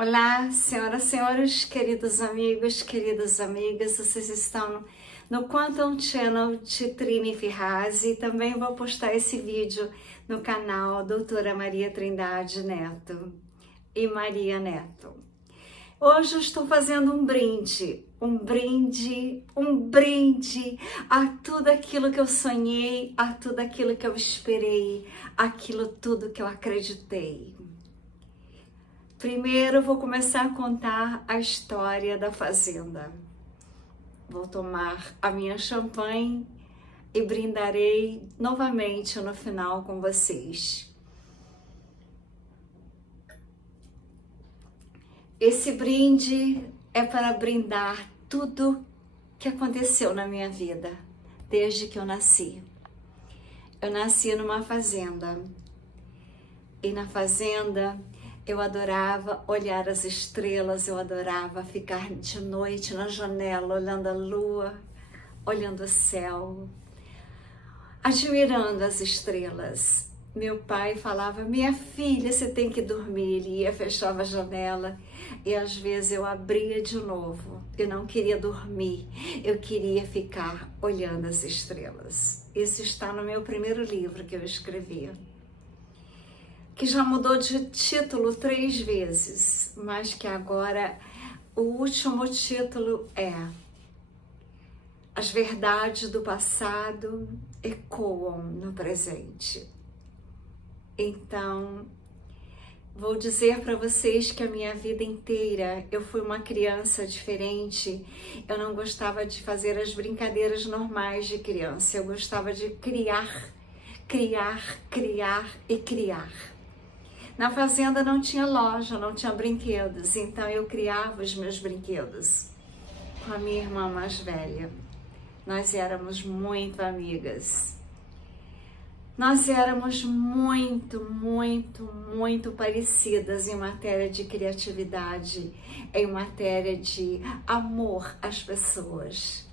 Olá, senhoras e senhores, queridos amigos, queridas amigas, vocês estão no Quantum Channel de Trini Ferraz e também vou postar esse vídeo no canal Doutora Maria Trindade Neto e Maria Neto. Hoje eu estou fazendo um brinde a tudo aquilo que eu sonhei, a tudo aquilo que eu esperei, aquilo tudo que eu acreditei. Primeiro, vou começar a contar a história da fazenda. Vou tomar a minha champanhe e brindarei novamente no final com vocês. Esse brinde é para brindar tudo que aconteceu na minha vida, desde que eu nasci. Eu nasci numa fazenda e na fazenda eu adorava olhar as estrelas, eu adorava ficar de noite na janela, olhando a lua, olhando o céu, admirando as estrelas. Meu pai falava, minha filha, você tem que dormir, e ia, fechava a janela, e às vezes eu abria de novo. Eu não queria dormir, eu queria ficar olhando as estrelas. Isso está no meu primeiro livro que eu escrevi, que já mudou de título 3 vezes, mas que agora o último título é As Verdades do Passado Ecoam no Presente. Então, vou dizer para vocês que a minha vida inteira eu fui uma criança diferente. Eu não gostava de fazer as brincadeiras normais de criança, eu gostava de criar. Na fazenda não tinha loja, não tinha brinquedos, então eu criava os meus brinquedos com a minha irmã mais velha. Nós éramos muito amigas. Nós éramos muito parecidas em matéria de criatividade, em matéria de amor às pessoas.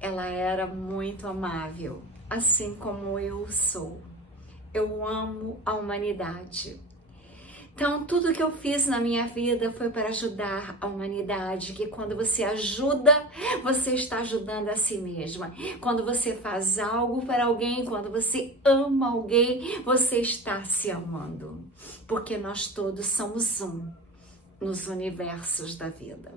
Ela era muito amável, assim como eu sou. Eu amo a humanidade. Então, tudo que eu fiz na minha vida foi para ajudar a humanidade, que quando você ajuda, você está ajudando a si mesma. Quando você faz algo para alguém, quando você ama alguém, você está se amando. Porque nós todos somos um nos universos da vida.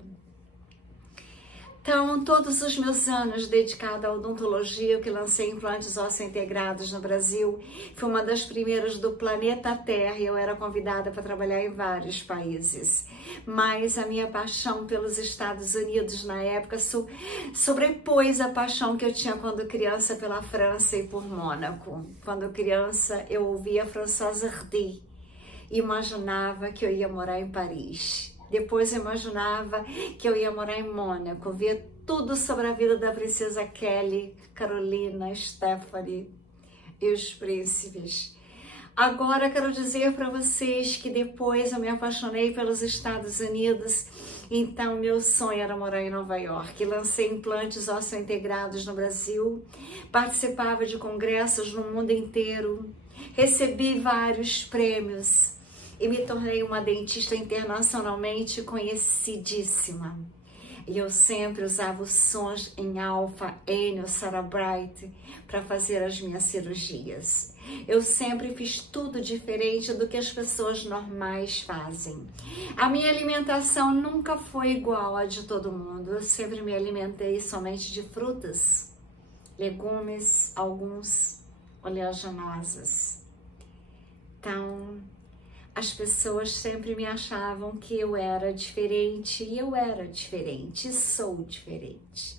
Então, todos os meus anos dedicados à odontologia, eu que lancei implantes ósseo-integrados no Brasil, fui uma das primeiras do planeta Terra e eu era convidada para trabalhar em vários países. Mas a minha paixão pelos Estados Unidos na época sobrepôs a paixão que eu tinha quando criança pela França e por Mônaco. Quando criança eu ouvia Françoise Hardy e imaginava que eu ia morar em Paris. Depois eu imaginava que eu ia morar em Mônaco, via tudo sobre a vida da princesa Kelly, Carolina, Stephanie e os príncipes. Agora quero dizer para vocês que depois eu me apaixonei pelos Estados Unidos, então meu sonho era morar em Nova York. Lancei implantes ósseo-integrados no Brasil, participava de congressos no mundo inteiro, recebi vários prêmios, e me tornei uma dentista internacionalmente conhecidíssima. E eu sempre usava os sons em alfa, Enel, Sarah Bright para fazer as minhas cirurgias. Eu sempre fiz tudo diferente do que as pessoas normais fazem. A minha alimentação nunca foi igual à de todo mundo. Eu sempre me alimentei somente de frutas, legumes, alguns oleaginosas. Então, as pessoas sempre me achavam que eu era diferente, e eu era diferente, e sou diferente.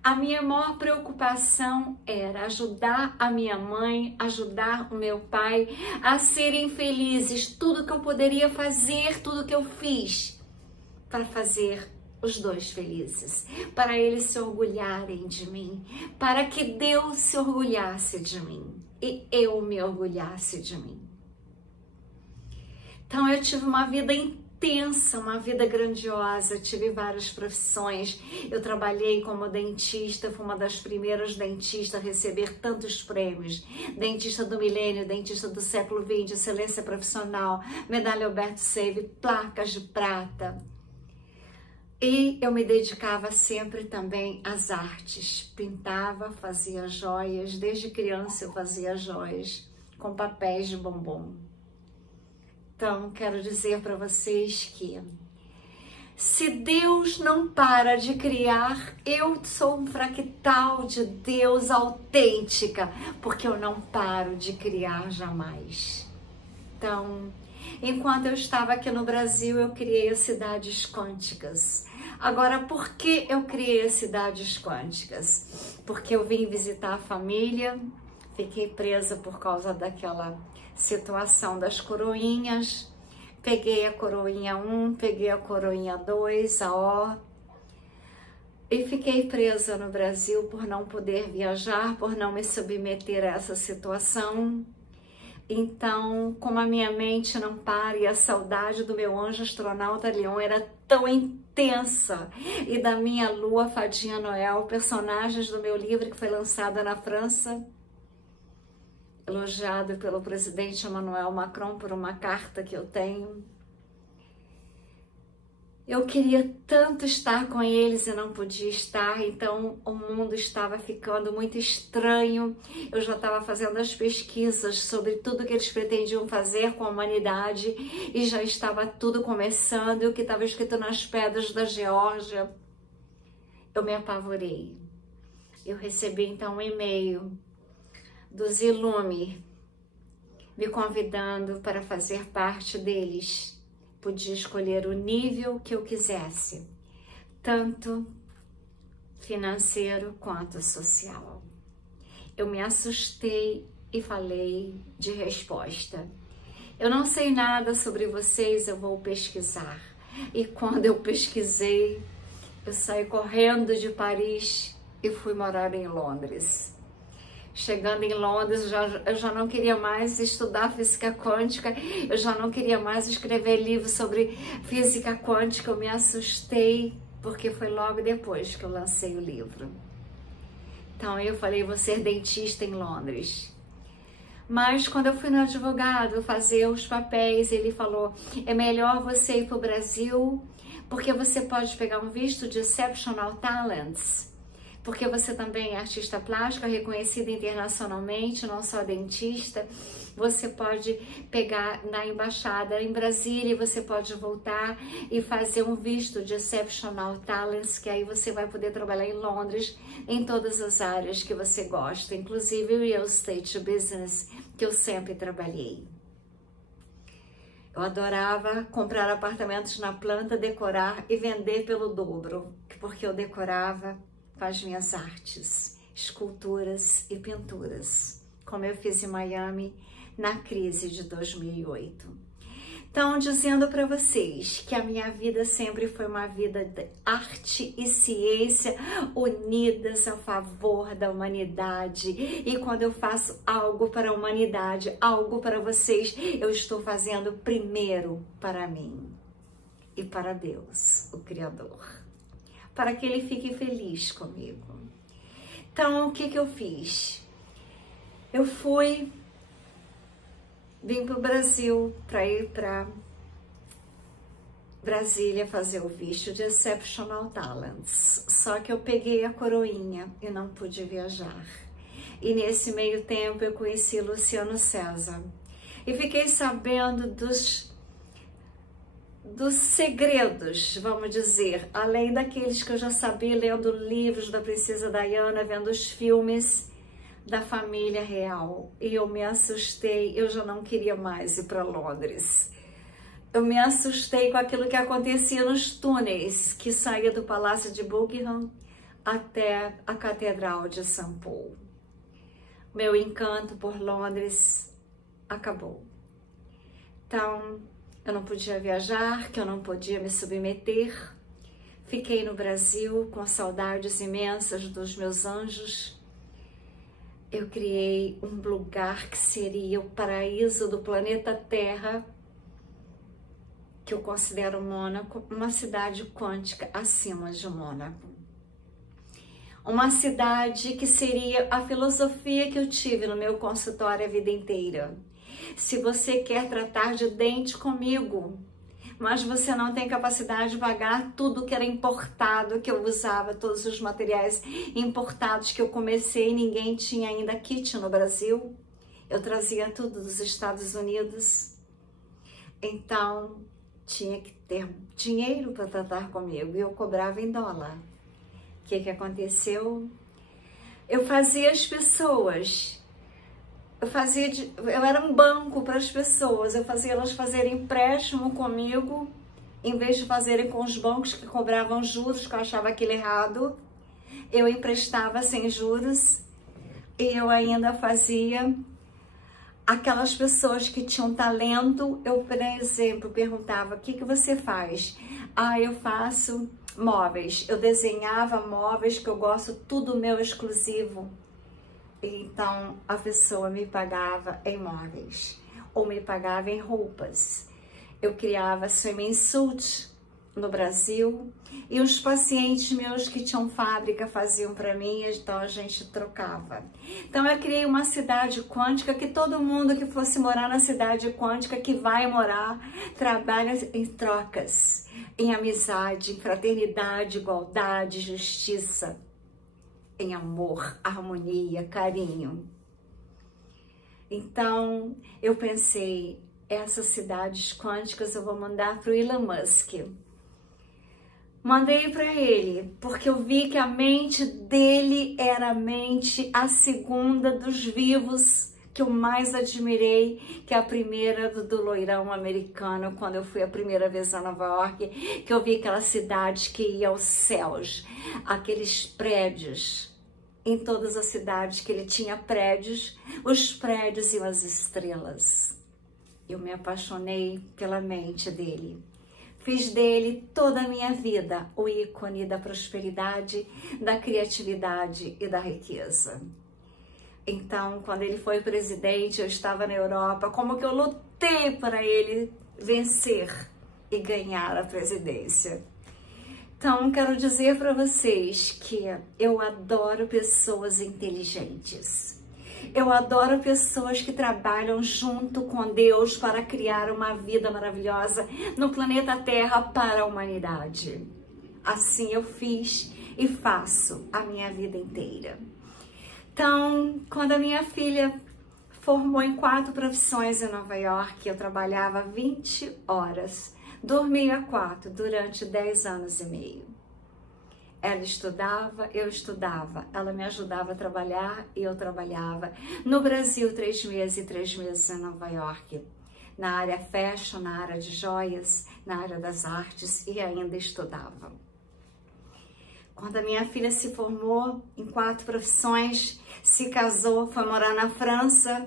A minha maior preocupação era ajudar a minha mãe, ajudar o meu pai a serem felizes. Tudo que eu poderia fazer, tudo que eu fiz para fazer os dois felizes, para eles se orgulharem de mim, para que Deus se orgulhasse de mim e eu me orgulhasse de mim. Então eu tive uma vida intensa, uma vida grandiosa, tive várias profissões. Eu trabalhei como dentista, fui uma das primeiras dentistas a receber tantos prêmios. Dentista do milênio, dentista do século XX, excelência profissional, medalha Alberto Seve, placas de prata. E eu me dedicava sempre também às artes. Pintava, fazia joias, desde criança eu fazia joias com papéis de bombom. Então, quero dizer para vocês que se Deus não para de criar, eu sou um fractal de Deus autêntica, porque eu não paro de criar jamais. Então, enquanto eu estava aqui no Brasil, eu criei as cidades quânticas. Agora, por que eu criei as cidades quânticas? Porque eu vim visitar a família, fiquei presa por causa daquela situação das coroinhas, peguei a coroinha 1, peguei a coroinha 2, a O, e fiquei presa no Brasil por não poder viajar, por não me submeter a essa situação. Então, como a minha mente não para e a saudade do meu anjo astronauta Leon era tão intensa, e da minha lua Fadinha Noel, personagens do meu livro que foi lançado na França, elogiado pelo presidente Emmanuel Macron por uma carta que eu tenho. Eu queria tanto estar com eles e não podia estar, então o mundo estava ficando muito estranho. Eu já estava fazendo as pesquisas sobre tudo que eles pretendiam fazer com a humanidade e já estava tudo começando, e o que estava escrito nas pedras da Geórgia. Eu me apavorei. Eu recebi então um e-mail do Zilume, me convidando para fazer parte deles. Podia escolher o nível que eu quisesse, tanto financeiro quanto social. Eu me assustei e falei de resposta. Eu não sei nada sobre vocês, eu vou pesquisar. E quando eu pesquisei, eu saí correndo de Paris e fui morar em Londres. Chegando em Londres, eu já não queria mais estudar física quântica, eu já não queria mais escrever livros sobre física quântica. Eu me assustei, porque foi logo depois que eu lancei o livro. Então eu falei, vou ser dentista em Londres. Mas quando eu fui no advogado fazer os papéis, ele falou, é melhor você ir para o Brasil, porque você pode pegar um visto de Exceptional Talents, porque você também é artista plástica, reconhecida internacionalmente, não só dentista. Você pode pegar na embaixada em Brasília, e você pode voltar e fazer um visto de Exceptional Talents, que aí você vai poder trabalhar em Londres, em todas as áreas que você gosta, inclusive o real estate business, que eu sempre trabalhei. Eu adorava comprar apartamentos na planta, decorar e vender pelo dobro, porque eu decorava com as minhas artes, esculturas e pinturas, como eu fiz em Miami na crise de 2008. Então, dizendo para vocês que a minha vida sempre foi uma vida de arte e ciência unidas a favor da humanidade. E quando eu faço algo para a humanidade, algo para vocês, eu estou fazendo primeiro para mim e para Deus, o Criador, para que Ele fique feliz comigo. Então, o que eu fiz? Eu vim para o Brasil para ir para Brasília fazer o visto de Exceptional Talents. Só que eu peguei a coroinha e não pude viajar. E nesse meio tempo eu conheci Luciano César. E fiquei sabendo dos segredos, vamos dizer, além daqueles que eu já sabia lendo livros da Princesa Diana, vendo os filmes da família real. E eu me assustei, eu já não queria mais ir para Londres. Eu me assustei com aquilo que acontecia nos túneis que saía do Palácio de Buckingham até a Catedral de St. Paul. Meu encanto por Londres acabou. Então, eu não podia viajar, que eu não podia me submeter. Fiquei no Brasil com saudades imensas dos meus anjos. Eu criei um lugar que seria o paraíso do planeta Terra que eu considero Mônaco uma cidade quântica acima de Mônaco. Uma cidade que seria a filosofia que eu tive no meu consultório a vida inteira. Se você quer tratar de dente comigo, mas você não tem capacidade de pagar tudo que era importado, que eu usava, todos os materiais importados que eu comecei, ninguém tinha ainda kit no Brasil, eu trazia tudo dos Estados Unidos, então tinha que ter dinheiro para tratar comigo e eu cobrava em dólar. O que aconteceu? Eu fazia as pessoas, eu era um banco para as pessoas, eu fazia elas fazerem empréstimo comigo, em vez de fazerem com os bancos que cobravam juros, que eu achava aquilo errado, eu emprestava sem juros e eu ainda fazia aquelas pessoas que tinham talento. Eu, por exemplo, perguntava: o que você faz? Ah, eu faço móveis, eu desenhava móveis, que eu gosto, tudo meu exclusivo. Então a pessoa me pagava em móveis ou me pagava em roupas. Eu criava swimming suit no Brasil e os pacientes meus que tinham fábrica faziam para mim, então a gente trocava. Então eu criei uma cidade quântica que todo mundo que fosse morar na cidade quântica, que vai morar, trabalha em trocas, em amizade, em fraternidade, igualdade, justiça, em amor, harmonia, carinho. Então eu pensei, essas cidades quânticas eu vou mandar para o Elon Musk. Mandei para ele, porque eu vi que a mente dele era a mente, a segunda dos vivos que eu mais admirei, que é a primeira do loirão americano, quando eu fui a primeira vez a Nova York, que eu vi aquelas cidades que iam aos céus, aqueles prédios, em todas as cidades que ele tinha prédios, os prédios iam às estrelas. Eu me apaixonei pela mente dele. Fiz dele toda a minha vida o ícone da prosperidade, da criatividade e da riqueza. Então, quando ele foi presidente, eu estava na Europa, como que eu lutei para ele vencer e ganhar a presidência. Então, quero dizer para vocês que eu adoro pessoas inteligentes. Eu adoro pessoas que trabalham junto com Deus para criar uma vida maravilhosa no planeta Terra para a humanidade. Assim eu fiz e faço a minha vida inteira. Então, quando a minha filha formou em 4 profissões em Nova York, eu trabalhava 20 horas, dormia 4 durante 10 anos e meio. Ela estudava, eu estudava, ela me ajudava a trabalhar e eu trabalhava. No Brasil, 3 meses e 3 meses em Nova York, na área fashion, na área de joias, na área das artes, e ainda estudava. Quando a minha filha se formou em 4 profissões, se casou, foi morar na França,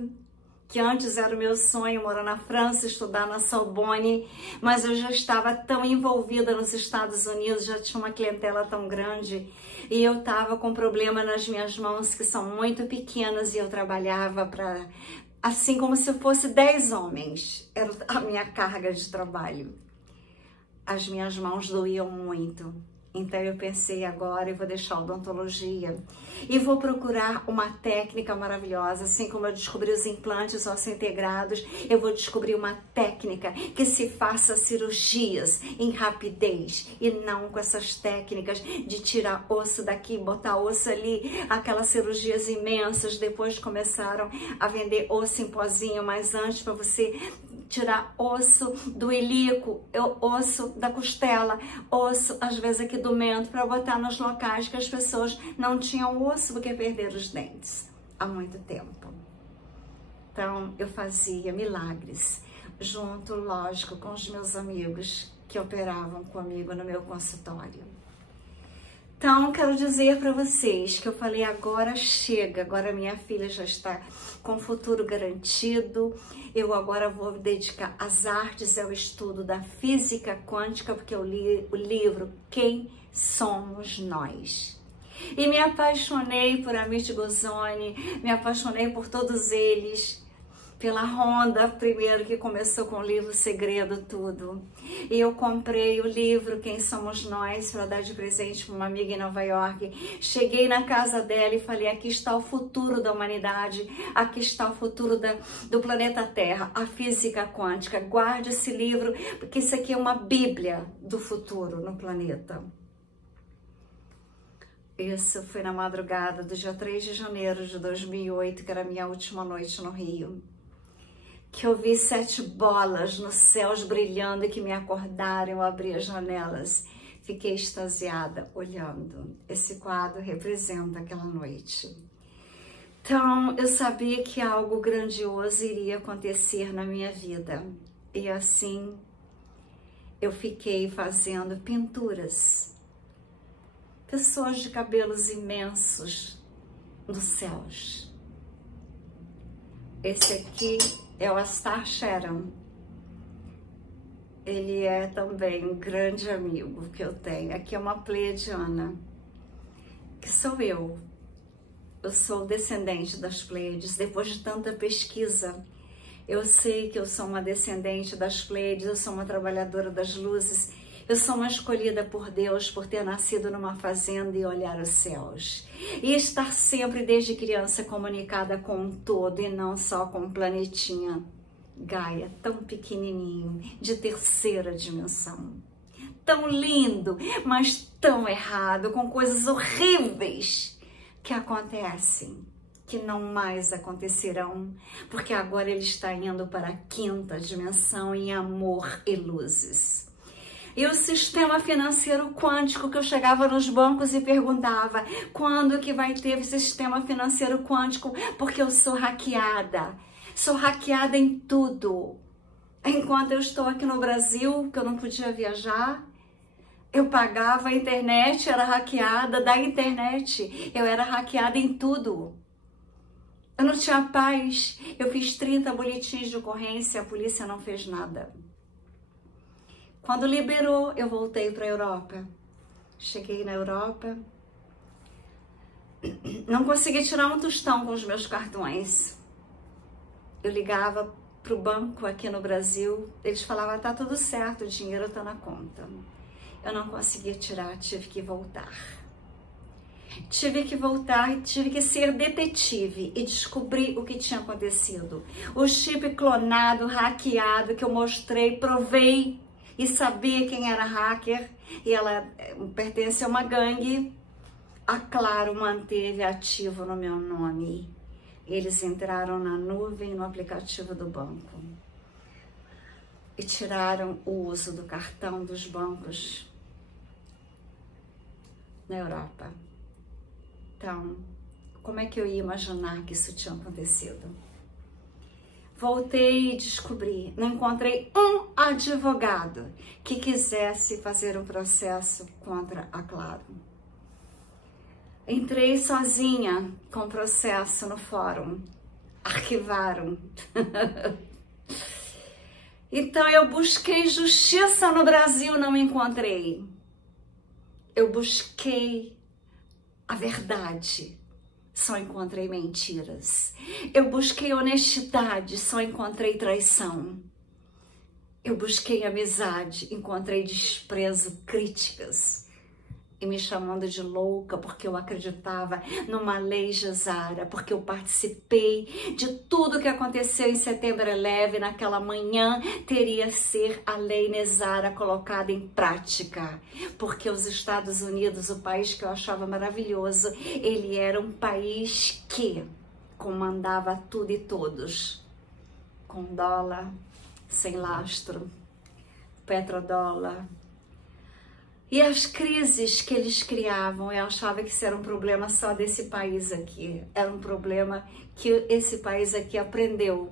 que antes era o meu sonho, morar na França, estudar na Sorbonne, mas eu já estava tão envolvida nos Estados Unidos, já tinha uma clientela tão grande, e eu estava com problema nas minhas mãos, que são muito pequenas, e eu trabalhava para, assim como se eu fosse 10 homens, era a minha carga de trabalho. As minhas mãos doíam muito. Então eu pensei, agora eu vou deixar a odontologia e vou procurar uma técnica maravilhosa, assim como eu descobri os implantes osseointegrados, eu vou descobrir uma técnica que se faça cirurgias em rapidez e não com essas técnicas de tirar osso daqui, botar osso ali, aquelas cirurgias imensas. Depois começaram a vender osso em pozinho, mas antes, para você tirar osso do ilíaco, osso da costela, osso às vezes aqui do mento, para botar nos locais que as pessoas não tinham osso porque perderam os dentes há muito tempo. Então eu fazia milagres junto, lógico, com os meus amigos que operavam comigo no meu consultório. Então, quero dizer para vocês que eu falei, agora chega, agora minha filha já está com futuro garantido, eu agora vou dedicar às artes, ao estudo da física quântica, porque eu li o livro Quem Somos Nós. E me apaixonei por Amit Goswami, me apaixonei por todos eles, pela Honda, primeiro, que começou com o livro Segredo Tudo. E eu comprei o livro Quem Somos Nós para dar de presente para uma amiga em Nova York. Cheguei na casa dela e falei, aqui está o futuro da humanidade, aqui está o futuro do planeta Terra, a física quântica. Guarde esse livro, porque isso aqui é uma bíblia do futuro no planeta. Isso foi na madrugada do dia 3 de janeiro de 2008, que era a minha última noite no Rio. Que eu vi 7 bolas nos céus brilhando e que me acordaram, eu abri as janelas. Fiquei extasiada olhando. Esse quadro representa aquela noite. Então, eu sabia que algo grandioso iria acontecer na minha vida. E assim, eu fiquei fazendo pinturas. Pessoas de cabelos imensos nos céus. Esse aqui é o Astar Sharon. Ele é também um grande amigo que eu tenho. Aqui é uma pleiadiana, que sou eu. Eu sou descendente das Pleiades. Depois de tanta pesquisa, eu sei que eu sou uma descendente das Pleiades, eu sou uma trabalhadora das luzes. Eu sou uma escolhida por Deus por ter nascido numa fazenda e olhar os céus. E estar sempre, desde criança, comunicada com um todo e não só com um planetinha Gaia, tão pequenininho, de terceira dimensão. Tão lindo, mas tão errado, com coisas horríveis que acontecem, que não mais acontecerão, porque agora ele está indo para a 5ª dimensão em amor e luzes. E o sistema financeiro quântico, que eu chegava nos bancos e perguntava, quando que vai ter sistema financeiro quântico? Porque eu sou hackeada em tudo. Enquanto eu estou aqui no Brasil, que eu não podia viajar, eu pagava a internet, era hackeada da internet, eu era hackeada em tudo. Eu não tinha paz, eu fiz 30 boletins de ocorrência, a polícia não fez nada. Quando liberou, eu voltei para a Europa. Cheguei na Europa, não consegui tirar um tostão com os meus cartões. Eu ligava para o banco aqui no Brasil, eles falavam, tá tudo certo, o dinheiro está na conta. Eu não conseguia tirar, tive que voltar. Tive que voltar e tive que ser detetive e descobrir o que tinha acontecido. O chip clonado, hackeado, que eu mostrei, provei, e sabia quem era hacker, e ela pertence a uma gangue. A Claro manteve ativo no meu nome. Eles entraram na nuvem, no aplicativo do banco, e tiraram o uso do cartão dos bancos na Europa. Então, como é que eu ia imaginar que isso tinha acontecido? Voltei e descobri, não encontrei um advogado que quisesse fazer um processo contra a Claro. Entrei sozinha com o processo no fórum, arquivaram. Então eu busquei justiça no Brasil, não encontrei. Eu busquei a verdade, só encontrei mentiras. Eu busquei honestidade, só encontrei traição. Eu busquei amizade, encontrei desprezo, críticas. E me chamando de louca porque eu acreditava numa lei Gesara, porque eu participei de tudo que aconteceu em Setembro 11, naquela manhã teria ser a lei Gesara colocada em prática, porque os Estados Unidos, o país que eu achava maravilhoso, ele era um país que comandava tudo e todos, com dólar, sem lastro, petrodólar. E as crises que eles criavam, eu achava que isso era um problema só desse país aqui. Era um problema que esse país aqui aprendeu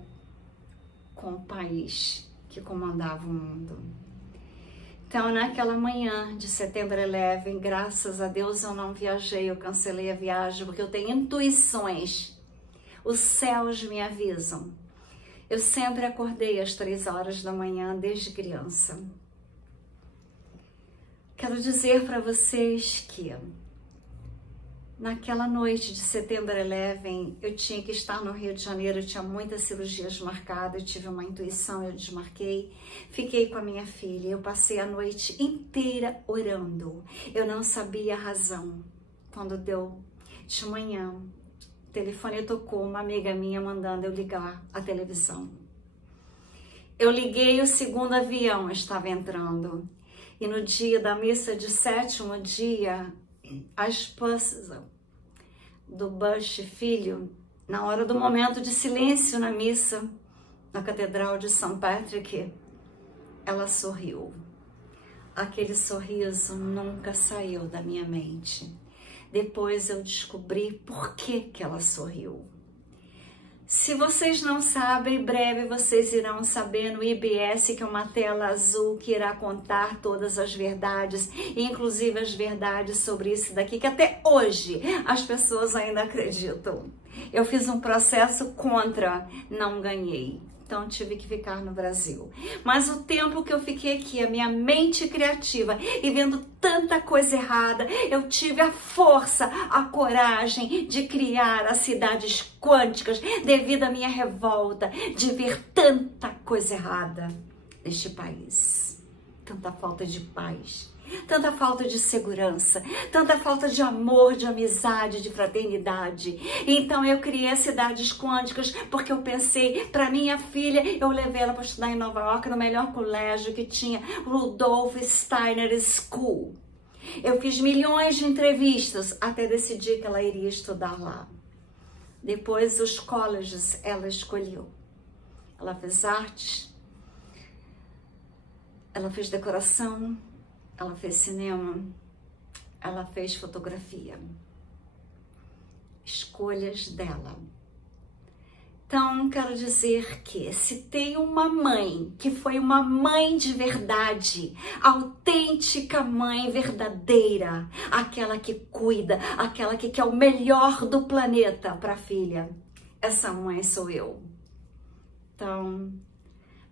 com o país que comandava o mundo. Então, naquela manhã de Setembro 11, graças a Deus eu não viajei, eu cancelei a viagem, porque eu tenho intuições. Os céus me avisam. Eu sempre acordei às 3 horas da manhã, desde criança. Quero dizer para vocês que Naquela noite de Setembro 11, eu tinha que estar no Rio de Janeiro, eu tinha muitas cirurgias marcadas, eu tive uma intuição, eu desmarquei, fiquei com a minha filha, eu passei a noite inteira orando, eu não sabia a razão. Quando deu de manhã, o telefone tocou, uma amiga minha mandando eu ligar a televisão. Eu liguei, o segundo avião estava entrando, e no dia da missa de sétimo dia, a esposa do Bush filho, na hora do momento de silêncio na missa, na Catedral de St. Patrick, ela sorriu. Aquele sorriso nunca saiu da minha mente. Depois eu descobri por que ela sorriu. Se vocês não sabem, em breve vocês irão saber no IBS, que é uma tela azul que irá contar todas as verdades, inclusive as verdades sobre isso daqui, que até hoje as pessoas ainda acreditam. Eu fiz um processo contra, não ganhei. Então tive que ficar no Brasil. Mas o tempo que eu fiquei aqui, a minha mente criativa e vendo tanta coisa errada, eu tive a força, a coragem de criar as cidades quânticas devido à minha revolta de ver tanta coisa errada neste país. Tanta falta de paz, tanta falta de segurança, tanta falta de amor, de amizade, de fraternidade. Então eu criei as cidades quânticas porque eu pensei, para minha filha, eu levei ela para estudar em Nova York, no melhor colégio que tinha, Rudolph Steiner School. Eu fiz milhões de entrevistas até decidir que ela iria estudar lá. Depois os colleges ela escolheu. Ela fez artes, ela fez decoração, ela fez cinema, ela fez fotografia. Escolhas dela. Então, quero dizer que se tem uma mãe que foi uma mãe de verdade, autêntica mãe verdadeira, aquela que cuida, aquela que quer o melhor do planeta para a filha, essa mãe sou eu. Então,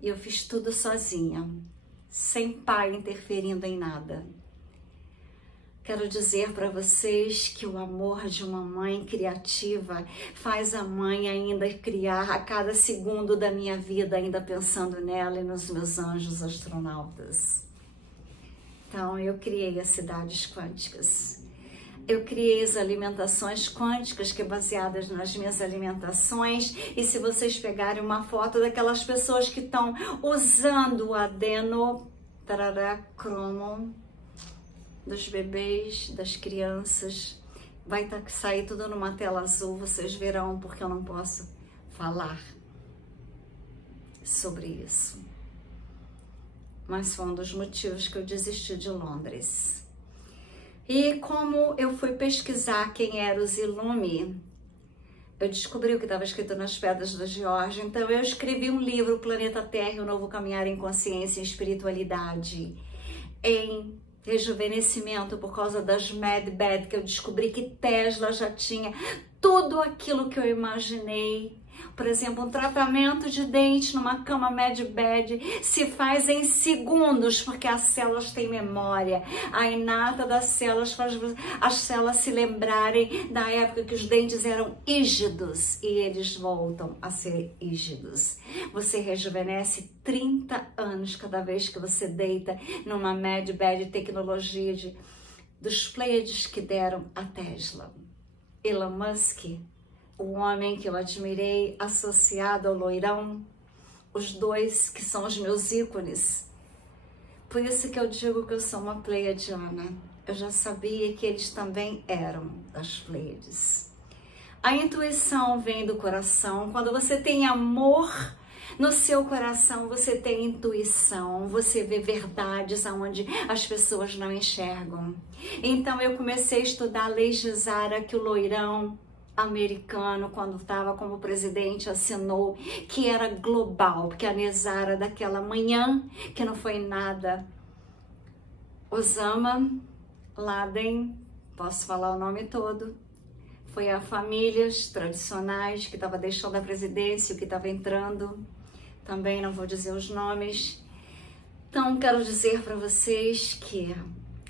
eu fiz tudo sozinha, sem pai interferindo em nada. Quero dizer para vocês que o amor de uma mãe criativa faz a mãe ainda criar a cada segundo da minha vida, ainda pensando nela e nos meus anjos astronautas. Então, eu criei as cidades quânticas. Eu criei as alimentações quânticas, que é baseadas nas minhas alimentações. E se vocês pegarem uma foto daquelas pessoas que estão usando o adenocromo dos bebês, das crianças, vai sair tudo numa tela azul, vocês verão, porque eu não posso falar sobre isso. Mas foi um dos motivos que eu desisti de Londres. E como eu fui pesquisar quem eram os Illuminati, eu descobri o que estava escrito nas Pedras da Geórgia. Então eu escrevi um livro, Planeta Terra, o Novo Caminhar em Consciência e Espiritualidade, em rejuvenescimento, por causa das Mad Bad, que eu descobri que Tesla já tinha tudo aquilo que eu imaginei. Por exemplo, um tratamento de dente numa cama Mad Bad se faz em segundos, porque as células têm memória. A inata das células faz as células se lembrarem da época que os dentes eram rígidos e eles voltam a ser rígidos. Você rejuvenesce 30 anos cada vez que você deita numa Mad Bad, tecnologia dos Pleiades que deram a Tesla. Elon Musk, o homem que eu admirei, associado ao loirão, os dois que são os meus ícones. Por isso que eu digo que eu sou uma pleiadiana. Eu já sabia que eles também eram das Pleiades. A intuição vem do coração. Quando você tem amor no seu coração, você tem intuição, você vê verdades aonde as pessoas não enxergam. Então eu comecei a estudar a Lei Gisara, que o loirão americano, quando estava como presidente, assinou, que era global, porque a Nezara daquela manhã, que não foi nada. Osama Laden, posso falar o nome todo, foi a famílias tradicionais que estava deixando a presidência, o que estava entrando, também não vou dizer os nomes. Então, quero dizer para vocês que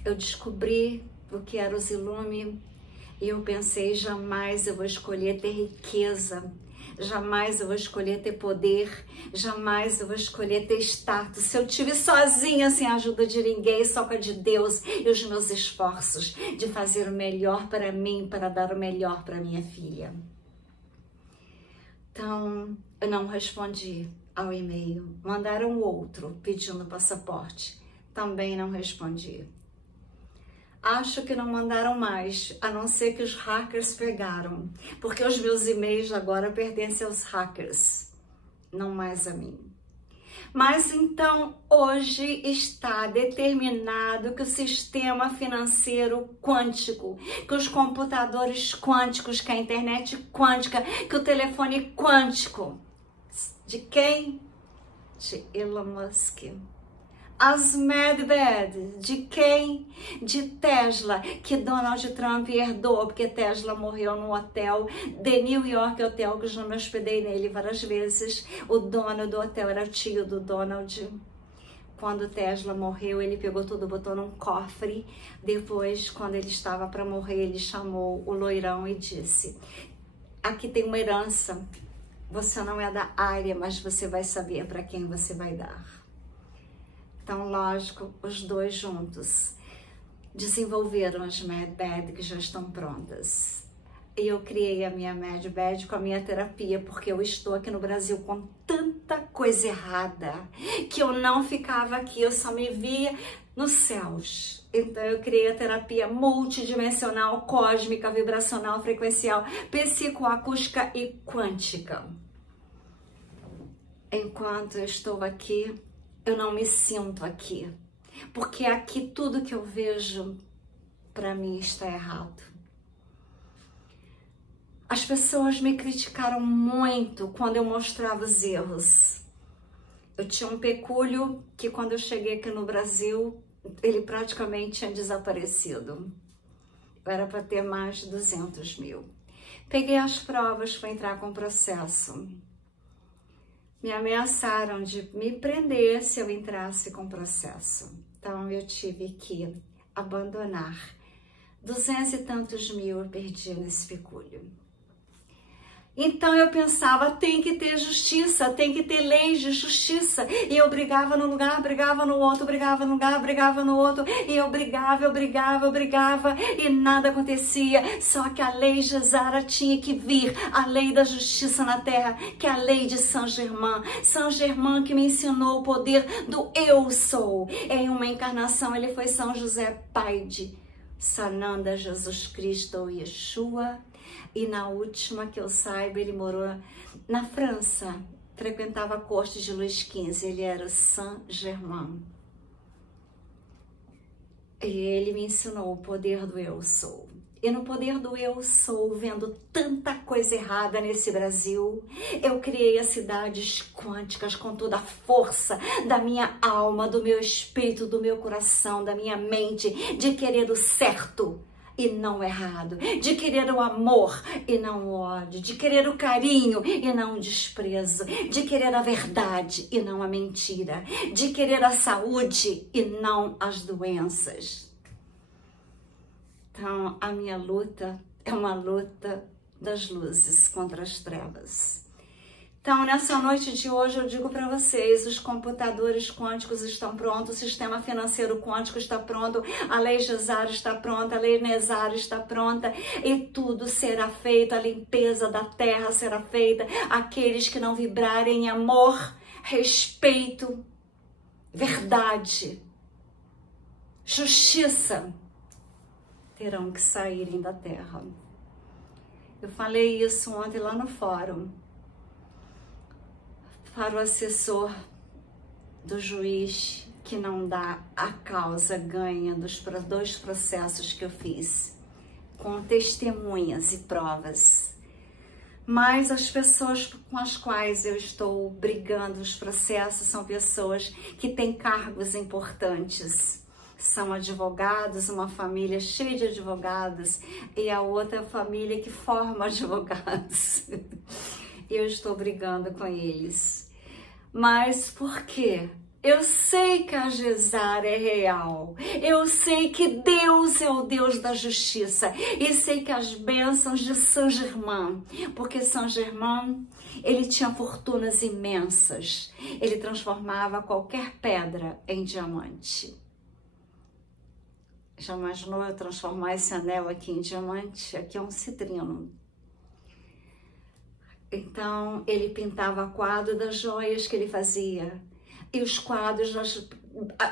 eu descobri o que eram os Illuminati. E eu pensei, jamais eu vou escolher ter riqueza, jamais eu vou escolher ter poder, jamais eu vou escolher ter status. Se eu tive sozinha, sem a ajuda de ninguém, só com a de Deus e os meus esforços de fazer o melhor para mim, para dar o melhor para minha filha. Então, eu não respondi ao e-mail. Mandaram outro pedindo passaporte. Também não respondi. Acho que não mandaram mais, a não ser que os hackers pegaram, porque os meus e-mails agora pertencem aos hackers, não mais a mim. Mas então, hoje está determinado que o sistema financeiro quântico, que os computadores quânticos, que a internet quântica, que o telefone quântico, de quem? De Elon Musk. As Medved, de quem? De Tesla, que Donald Trump herdou, porque Tesla morreu no hotel de New York, hotel que eu já me hospedei nele várias vezes. O dono do hotel era tio do Donald. Quando Tesla morreu, ele pegou tudo, botou num cofre. Depois, quando ele estava para morrer, ele chamou o loirão e disse: aqui tem uma herança, você não é da área, mas você vai saber para quem você vai dar. Então, lógico, os dois juntos desenvolveram as Medved que já estão prontas. E eu criei a minha Medved com a minha terapia, porque eu estou aqui no Brasil com tanta coisa errada, que eu não ficava aqui, eu só me via nos céus. Então, eu criei a terapia multidimensional, cósmica, vibracional, frequencial, psicoacústica e quântica. Enquanto eu estou aqui, eu não me sinto aqui, porque aqui tudo que eu vejo, para mim, está errado. As pessoas me criticaram muito quando eu mostrava os erros. Eu tinha um pecúlio que quando eu cheguei aqui no Brasil, ele praticamente tinha desaparecido. Eu era para ter mais de 200 mil. Peguei as provas para entrar com o processo. Me ameaçaram de me prender se eu entrasse com processo. Então, eu tive que abandonar. 200 e tantos mil eu perdi nesse pecúlio. Então, eu pensava, tem que ter justiça, tem que ter leis de justiça. E eu brigava num lugar, brigava no outro, brigava num lugar, brigava no outro. E eu brigava, e nada acontecia. Só que a lei de Zara tinha que vir, a lei da justiça na terra, que é a lei de Saint-Germain. Saint-Germain que me ensinou o poder do eu sou. Em uma encarnação, ele foi São José, pai de Sananda, Jesus Cristo ou Yeshua. E na última que eu saiba, ele morou na França, frequentava a corte de Luís XV, ele era o Saint-Germain. E ele me ensinou o poder do eu sou. E no poder do eu sou, vendo tanta coisa errada nesse Brasil, eu criei as cidades quânticas com toda a força da minha alma, do meu espírito, do meu coração, da minha mente, de querer o certo e não o errado, de querer o amor e não o ódio, de querer o carinho e não o desprezo, de querer a verdade e não a mentira, de querer a saúde e não as doenças. Então, a minha luta é uma luta das luzes contra as trevas. Então, nessa noite de hoje, eu digo para vocês, os computadores quânticos estão prontos, o sistema financeiro quântico está pronto, a lei Jezar está pronta, a lei Nezar está pronta, e tudo será feito, a limpeza da terra será feita. Aqueles que não vibrarem em amor, respeito, verdade, justiça, terão que saírem da terra. Eu falei isso ontem lá no fórum, para o assessor do juiz que não dá a causa ganha dos dois processos que eu fiz, com testemunhas e provas. Mas as pessoas com as quais eu estou brigando os processos são pessoas que têm cargos importantes. São advogados, uma família cheia de advogados e a outra família que forma advogados. Eu estou brigando com eles. Mas por quê? Eu sei que a Gesara é real. Eu sei que Deus é o Deus da justiça. E sei que as bênçãos de Saint-Germain, porque Saint-Germain, ele tinha fortunas imensas. Ele transformava qualquer pedra em diamante. Já imaginou eu transformar esse anel aqui em diamante? Aqui é um citrino. Então, ele pintava quadro das joias que ele fazia. E os quadros,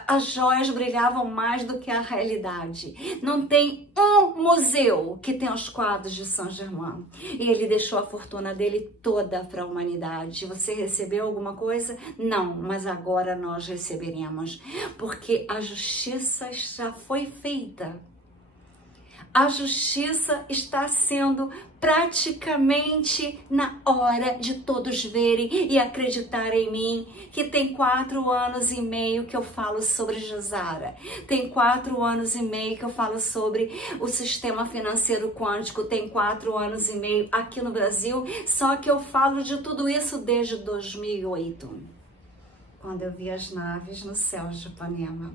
as joias brilhavam mais do que a realidade. Não tem um museu que tenha os quadros de Saint-Germain. E ele deixou a fortuna dele toda para a humanidade. Você recebeu alguma coisa? Não, mas agora nós receberemos. Porque a justiça já foi feita. A justiça está sendo praticamente na hora de todos verem e acreditarem em mim, que tem 4 anos e meio que eu falo sobre Gesara, tem 4 anos e meio que eu falo sobre o sistema financeiro quântico, tem 4 anos e meio aqui no Brasil, só que eu falo de tudo isso desde 2008, quando eu vi as naves no céu de Ipanema.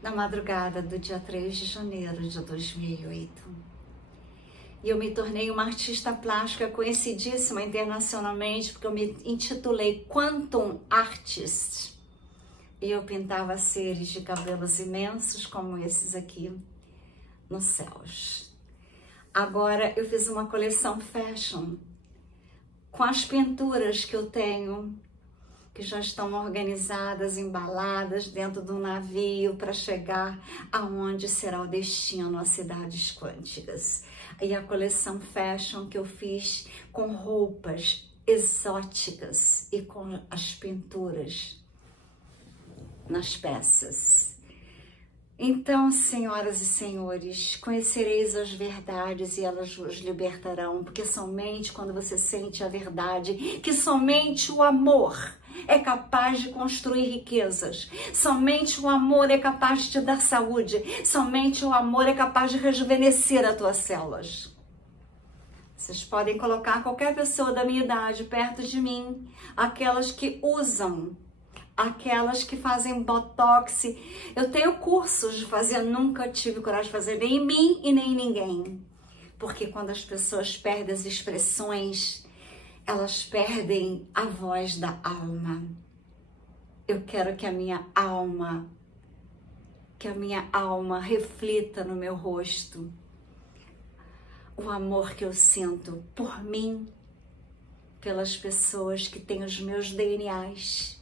Na madrugada do dia 3 de janeiro de 2008. E eu me tornei uma artista plástica conhecidíssima internacionalmente, porque eu me intitulei Quantum Artist. E eu pintava seres de cabelos imensos, como esses aqui, nos céus. Agora eu fiz uma coleção fashion, com as pinturas que eu tenho, que já estão organizadas, embaladas dentro do navio para chegar aonde será o destino, as cidades quânticas. E a coleção fashion que eu fiz com roupas exóticas e com as pinturas nas peças. Então, senhoras e senhores, conhecereis as verdades e elas vos libertarão, porque somente quando você sente a verdade, que somente o amor é capaz de construir riquezas, somente o amor é capaz de te dar saúde, somente o amor é capaz de rejuvenescer as tuas células. Vocês podem colocar qualquer pessoa da minha idade perto de mim, aquelas que usam, aquelas que fazem botox. Eu tenho cursos de fazer, nunca tive coragem de fazer nem em mim e nem em ninguém. Porque quando as pessoas perdem as expressões, elas perdem a voz da alma. Eu quero que a minha alma reflita no meu rosto o amor que eu sinto por mim, pelas pessoas que têm os meus DNAs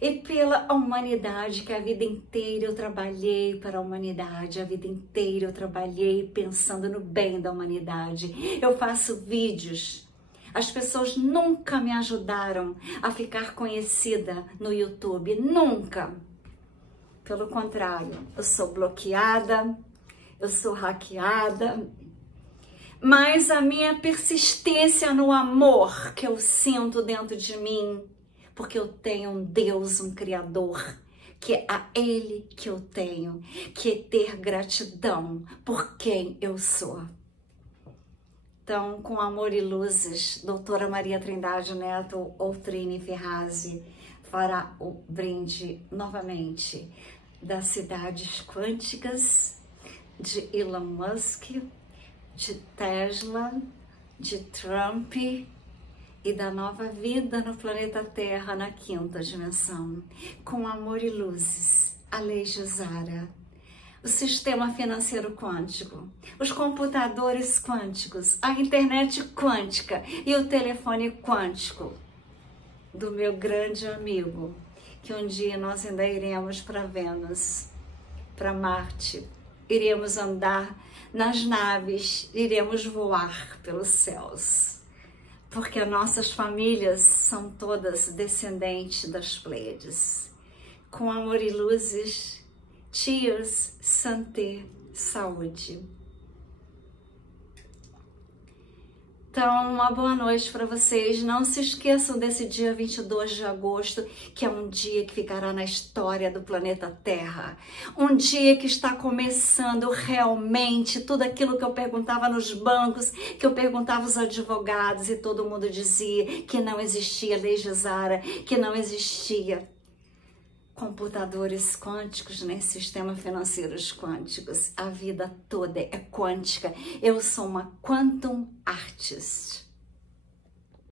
e pela humanidade, que a vida inteira eu trabalhei para a humanidade, a vida inteira eu trabalhei pensando no bem da humanidade. Eu faço vídeos. As pessoas nunca me ajudaram a ficar conhecida no YouTube, nunca. Pelo contrário, eu sou bloqueada, eu sou hackeada, mas a minha persistência no amor que eu sinto dentro de mim, porque eu tenho um Deus, um Criador, que é a Ele que eu tenho que ter gratidão por quem eu sou. Então, com amor e luzes, doutora Maria Trindade Neto ou Trini Ferrazzi fará o brinde novamente das cidades quânticas, de Elon Musk, de Tesla, de Trump e da nova vida no planeta Terra na 5ª dimensão. Com amor e luzes, a Lei Gesara, o sistema financeiro quântico, os computadores quânticos, a internet quântica e o telefone quântico do meu grande amigo, que um dia nós ainda iremos para Vênus, para Marte, iremos andar nas naves, iremos voar pelos céus, porque nossas famílias são todas descendentes das Pleiades. Com amor e luzes, cheers, santé, saúde. Então, uma boa noite para vocês. Não se esqueçam desse dia 22 de agosto, que é um dia que ficará na história do planeta Terra. Um dia que está começando realmente tudo aquilo que eu perguntava nos bancos, que eu perguntava aos advogados e todo mundo dizia que não existia lei Zara, que não existia computadores quânticos, nem sistemas financeiros quânticos. A vida toda é quântica. Eu sou uma quantum artist.